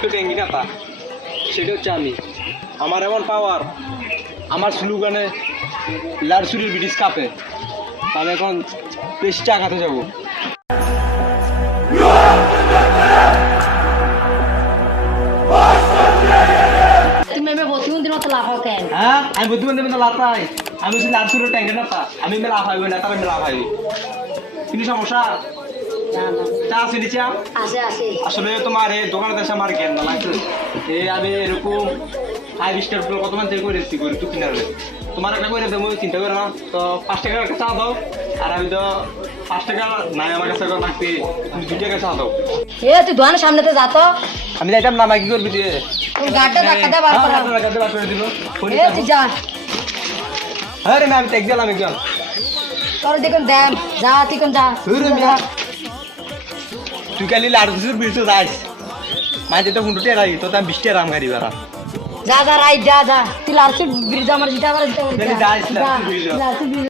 বিখ্যাত ট্যাঙ্গি নেতা সেটা হচ্ছে আমি। আমার এমন পাওয়ার আমার স্লোগানে লারসুরির ব্রিটিশ কাপে আমি এখন বেশি টাকাতে যাব। মতো হ্যাঁ আমি বুদ্ধিমন্দি মেলা লাফাই। আমি হচ্ছে লারসুরির নেতা। আমি মেলা লাফাইব না তারা মেলা লাফাইব। কিন্তু সমস্যা? না না চা আছে নি চা আছে আছে। আসলে তোমার এই দোকানে দেশে আমার জ্ঞান না লাগছে এই আমি এরকম ফাইভ স্টার ফুল কত মান থেকে করে দিচ্ছি করি তুই কিনারে তোমার একটা করে দেবো চিন্তা করে না। তো পাঁচ টাকার একটা চা দাও। আর আমি তো পাঁচ টাকা নাই আমার কাছে এখন রাখতে তুমি দুই টাকা চা দাও। এ তুই দোকানের সামনেতে যা তো। আমি যাইতাম না কি করবি তুই। গাড়িটা ধাক্কা দিয়ে বার করা এ তুই যা। হ্যাঁ রে টেক দিলাম একজন। তোর দেখুন দেন যা তুই কোন যা। তুই কালি লাড়ু বিলছো যাইস মাঝে তো হুন্ডুটে রাই তো আমি বিশ টাকা রাম গাড়ি বেড়া। যা যা রাই যা যা। তুই লাস্ট ব্রিজ আমার যেটা আমার তাহলে যাইস